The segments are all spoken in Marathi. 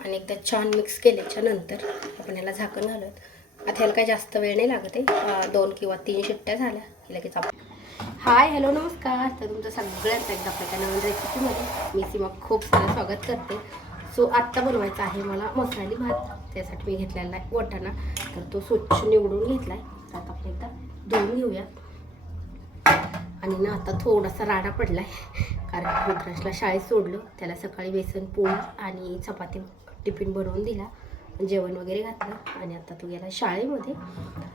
आणि एकदा छान मिक्स केल्याच्या नंतर आपण याला झाकण घालत. आता ह्याला काही जास्त वेळ नाही लागत आहे, 2 किंवा 3 शिट्ट्या झाल्या की लगेच आपण. हाय हॅलो नमस्कार. तर तुमचं सगळ्यांचं एकदा आपल्या नवीन रेसिपीमध्ये मी सीमा खूप सारं स्वागत करते. सो आत्ता बनवायचा आहे मला मसाली भात. त्यासाठी मी घेतलेला आहे वाटाणा. तर तो स्वच्छ निवडून घेतला आहे. तर आता आपण एकदा धुवून घेऊया. आणि ना आता थोडासा राडा पडला आहे, कारण रुद्राजला शाळेत सोडलं. त्याला सकाळी बेसन पोळी आणि चपाती टिफिन बनवून दिला, जेवण वगैरे घातलं आणि आता तो गेला शाळेमध्ये.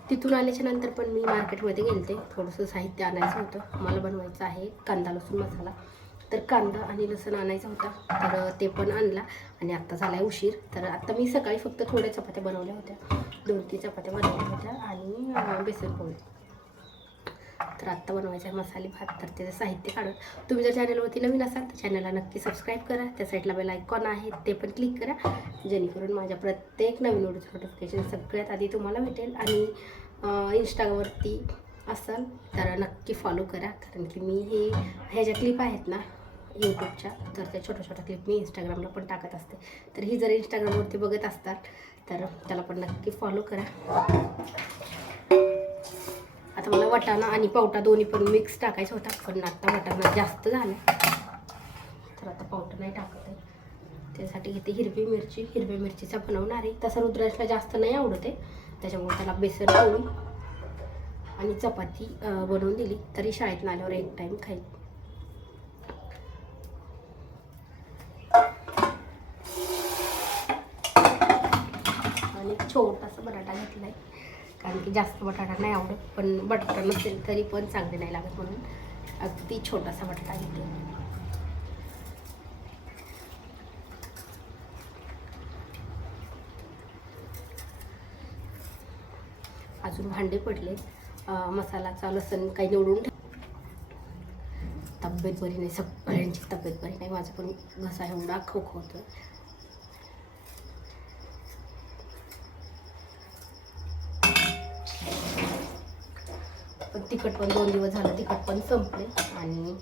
तिथून आल्याच्या नंतर पण मी मार्केटमध्ये गेलते, थोडंसं साहित्य आणायचं होतं. मला बनवायचं आहे कांदा लसूण मसाला. तर कांदा आणि लसूण आणायचा होता, तर ते पण आणला. आणि आत्ता झाला आहे उशीर. तर आत्ता मी सकाळी फक्त थोड्या चपात्या बनवल्या होत्या, 2-3 चपात्या बनवल्या होत्या आणि बेसन पोळी. तर आत्ता बनवायचं आहे मसाले भात. तर त्याचं साहित्य काढून, तुम्ही जर चॅनलवरती नवीन असाल तर चॅनलला नक्की सबस्क्राईब करा. त्या साईडला बेल आयकॉन आहे ते पण क्लिक करा, जेणेकरून माझ्या प्रत्येक नवीन व्हिडिओचं नोटिफिकेशन सगळ्यात आधी तुम्हाला भेटेल. आणि इंस्टावरती असाल तर नक्की फॉलो करा, कारण की मी ह्या ज्या क्लिप आहेत ना यूट्यूबच्या, तर त्या छोट्या क्लिप मी इंस्टाग्रामला पण टाकत असते. तर ही जर इंस्टाग्रामवरती बघत असतात तर त्याला पण नक्की फॉलो करा. आता मला वाटाणा आणि पावटा दोन्ही पण मिक्स टाकायचा होता, पण आता वाटाणा जास्त झाला तर आता पावटा नाही टाकत आहे. त्यासाठी घेते हिरवी मिरची. हिरव्या मिरचीचा बनवणार आहे. तसं रुद्राजला जास्त नाही आवडत आहे, त्याच्यामुळे त्याला बेसन पोळी आणि चपाती बनवून दिली, तरी शाळेतून आल्यावर एक टाईम खाईल. आणि एक छोटासा बटाटा घेतला आहे, कारण की जास्त बटाटा नाही आवडत, पण बटाटा नसेल तरी पण चांगले नाही लागत, म्हणून अगदी छोटासा बटाटा घेते. अजून भांडे पडले. मसालाचा लसूण काही निवडून. तब्येत बरी नाही, सगळ्यांची तब्येत बरी नाही. माझा पण घसा एवढा खोखवतो. पण तिखट पण 2 दिवस झालं तिखट पण संपले आणि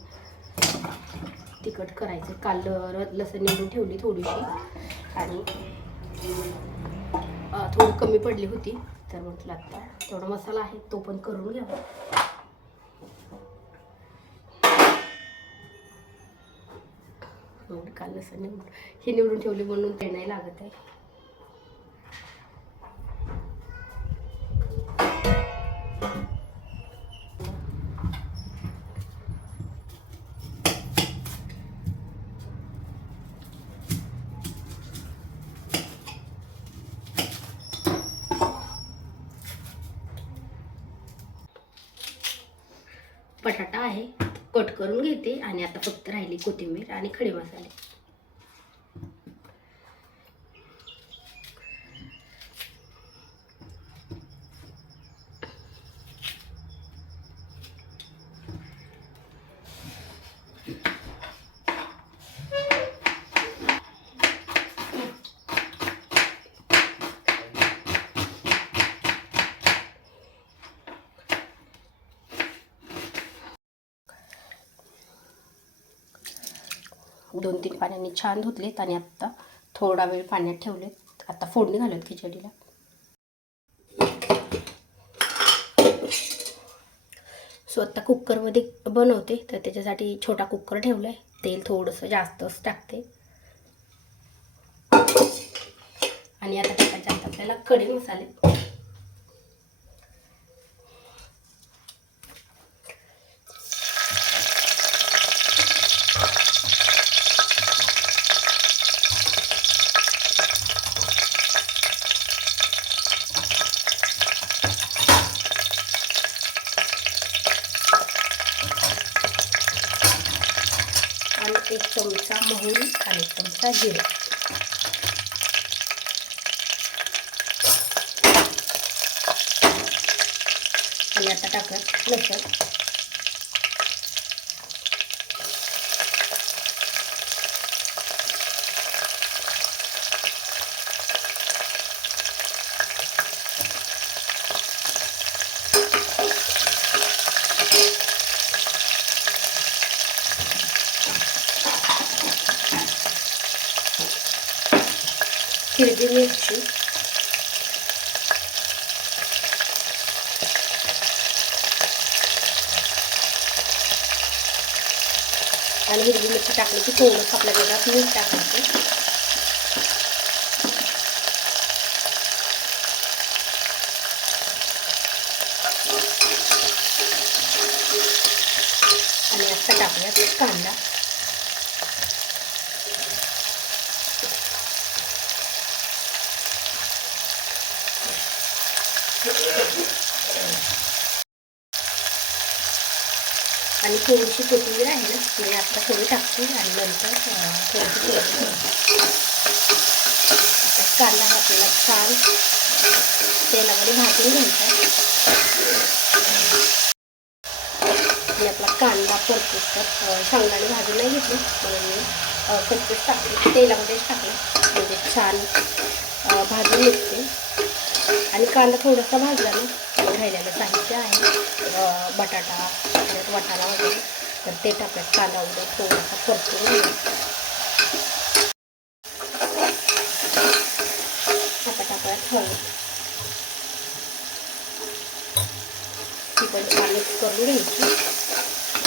तिखट करायचं. काल लसूण निवडून ठेवली थोडीशी आणि थोडी कमी पडली होती, तर म्हटलं आता तेवढा मसाला आहे तो पण करून घ्यावा. काल लसूण निवडून ठेवली म्हणून ते नाही लागत आहे. बटाटा आहे कट करून घेते आणि आता फक्त राहिली कोथिंबीर आणि खडे मसाले. दोन 3 पाण्याने छान धुतलेत आणि आत्ता थोडा वेळ पाण्यात ठेवलेत. आता फोडणी घालत खिचडीला. सो आता कुकरमध्ये बनवते, तर त्याच्यासाठी छोटा कुकर ठेवला आहे. तेल थोडंसं जास्तच टाकते आणि आता टाकायचे आपल्याला खडे मसाले. आणि 1 चमचा मोहरी आणि 1 चमचा जिरे. आणि आता टाकत लसूण. हिरवी मिरची, आणि हिरवी मिरची टाकली की थोडंसं आपल्या घरात मीठ टाकायचं. आणि आता टाकूयात कांदा. आणि थोडीशी कोथिंबीर आहे ना, मी आता थोडी टाकते आणि नंतर थोडीशी कांदा हा आपल्याला छान तेलामध्ये भाजून घ्यायचा. आणि आपला कांदा परतूस तर शेंगदाणे भाजून नाही घेतले म्हणून मी कच्चेच टाकले, तेलामध्येच टाकले म्हणजे छान भाजून निघते. आणि कांदा थोडासा भाजला ना, मग राहिलेलं साहित्य आहे बटाटा परत वाटाणा वगैरे, तर ते टाकत कांदा वगैरे थोडासा परतून घेऊ. आता टाकूयात हळद, ती पण छान मिक्स करून घ्यायची.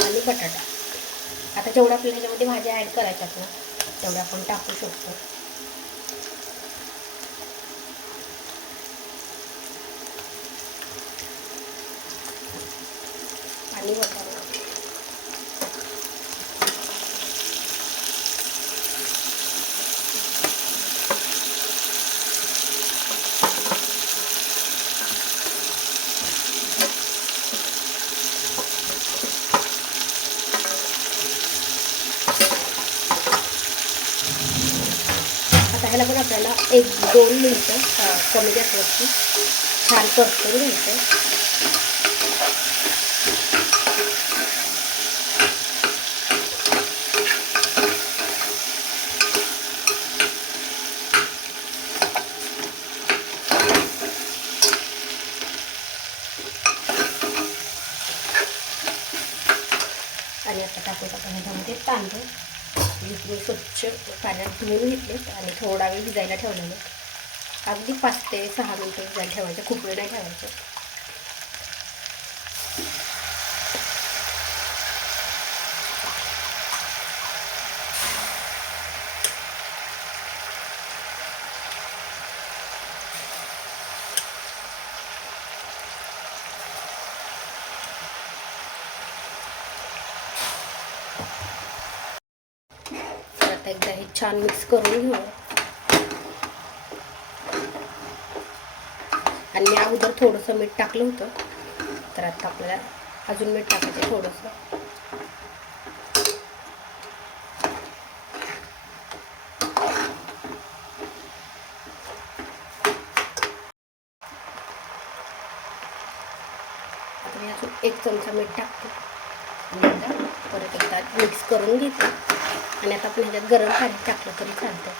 आणि बटाटा आता जेवढ्या आपल्याला ह्याच्यामध्ये भाज्या ॲड करायच्यात ना तेवढ्या आपण टाकू शकतो. आणि वाटाणा आता ह्याला पण आपल्याला 1-2 मिनटं कमी गॅसवरती छान परतून घ्यायचं. आणि आता टाकून आपण ह्याच्यामध्ये तांदूळ मी स्वच्छ पाण्यात धुवून घेतले आणि थोडा वेळ भिजायला ठेवलेले. अगदी 5 ते 6 मिनटं भिजायला ठेवायचं, खूप वेळ नाही ठेवायचं. आता एकदा हे छान मिक्स करून घेऊ. आणि मी अगोदर थोडंसं मीठ टाकलं होतं, तर आता आपल्याला अजून मीठ टाकायचं थोडंसं. आता मी अजून 1 चमचा मीठ टाकते आणि एकदा परत एकदा मिक्स करून घेते. आणि आता आपण ह्याच्यात गरम पाणी टाकलं तरी चालतं.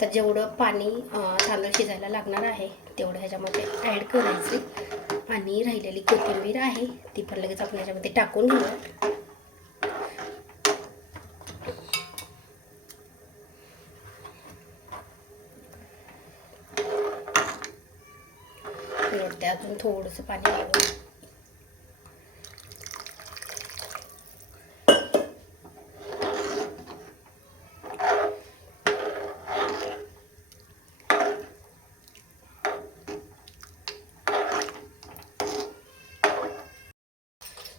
तर जेवढं पाणी तांदूळ शिजायला लागणार आहे तेवढं ह्याच्यामध्ये ॲड करायचे. आणि राहिलेली कोथिंबीर आहे ती पण लगेच आपण ह्याच्यामध्ये टाकून घेऊया. ते अजून थोडंसं पाणी घालून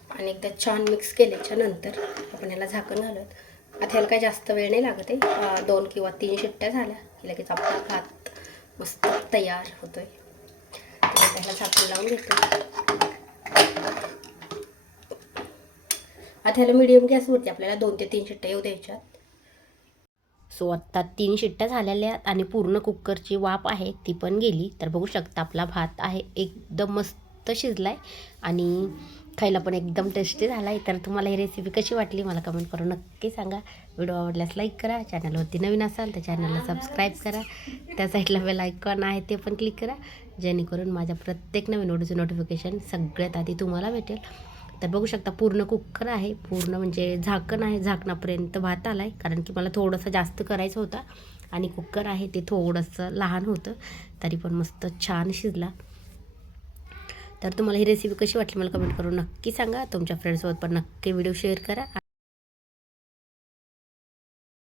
आणि एकदा छान मिक्स केल्याच्या नंतर आपण याला झाकण घालूयात. आता ह्याला काही जास्त वेळ नाही लागत आहे, 2 किंवा 3 शिट्ट्या झाल्या की लगेच आपला भात मस्त तयार होतोय. तर त्याला झाकण लावून घेतो. आता ह्याला मीडियम गॅसवरती आपल्याला 2 ते 3 शिट्ट्या येऊ द्यायच्यात. सो आत्ता 3 शिट्ट्या झालेल्या आणि पूर्ण कुकरची वाफ आहे ती पण गेली. तर बघू शकता आपला भात आहे एकदम मस्त शिजला आहे आणि खायला पण एकदम टेस्टी झाला आहे. तर तुम्हाला ही रेसिपी कशी वाटली मला कमेंट करून नक्की सांगा. व्हिडिओ आवडल्यास लाईक करा, चॅनलवरती नवीन असाल तर चॅनलला सबस्क्राईब करा, त्या साईडला बेल आयकॉन आहे ते पण क्लिक करा जेणेकरून माझ्या प्रत्येक नवीन व्हिडिओचं नोटिफिकेशन सगळ्यात आधी तुम्हाला भेटेल. तर बघू शकता पूर्ण कुकर आहे, पूर्ण म्हणजे झाकण आहे, झाकणापर्यंत भात आला आहे, कारण की मला थोडंसं जास्त करायचं होता आणि कुकर आहे ते थोडंसं लहान होतं, तरी पण मस्त छान शिजला. तर तुम्हाला ही रेसिपी कशी वाटली मला कमेंट करून नक्की सांगा. तुमच्या फ्रेंड्ससोबत पण नक्की व्हिडिओ शेअर करा.